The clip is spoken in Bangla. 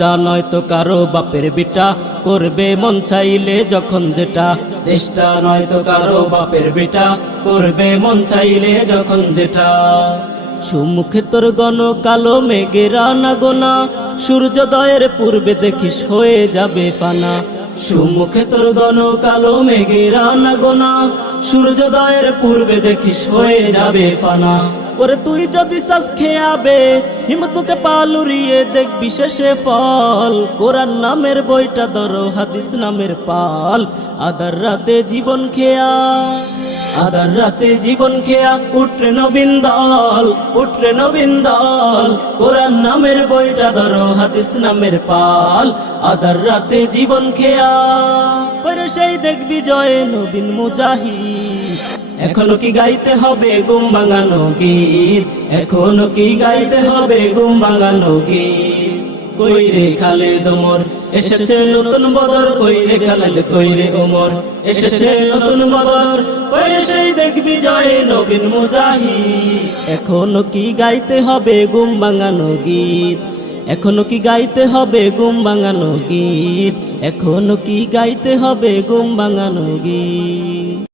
দেশটা নয়তো কারো বাপের বিটা, করবে মন চাইলে যখন যেটা। দেশটা নয়তো কারো বাপের বিটা, করবে মন চাইলে যখন যেটা। সুমুখে তোর গণ কালো মেঘের আনাগোনা, সূর্যোদয়ের পূর্বে দেখিস হয়ে যাবে পানা। সুমুখে তোর গণ কালো মেঘের আনাগোনা, সূর্যোদয়ের পূর্বে দেখিস হয়ে যাবে ফানা। ওরে তুই যদি শ্বাস খেয়াবে, হিম্মত বুকে পালুরিয়ে দেখবি শেষে ফল। কোরআন নামের বইটা ধরো, হাদিস নামের পাল। আধার রাতে জীবন খেয়া, আধার রাতে জীবন খেয়া, উঠরে নবীন দল, উঠরে নবীন দল। কোরআন নামের বইটা ধরো, হাদিস নামের পাল। আধার রাতে জীবন খেয়া, করে সেই দেখবি জয় নবীন মুজাহিদ। এখনো কি গাইতে হবে ঘুম ভাঙানো গীত, এখনো কি গাইতে হবে ঘুম ভাঙানো গীত। কইরে খালেদ ওমর, এসেছে নতুন বদর। কইরে খালেদ, কইরে ওমর, এসেছে নতুন বদর। কইরে সেই দেখবি জয় নবীন মুজাহিদ। এখনো কি গাইতে হবে ঘুম ভাঙানো গীত, এখনো কি গাইতে হবে ঘুম ভাঙানো গীত, এখনো কি গাইতে হবে ঘুম ভাঙানো গীত।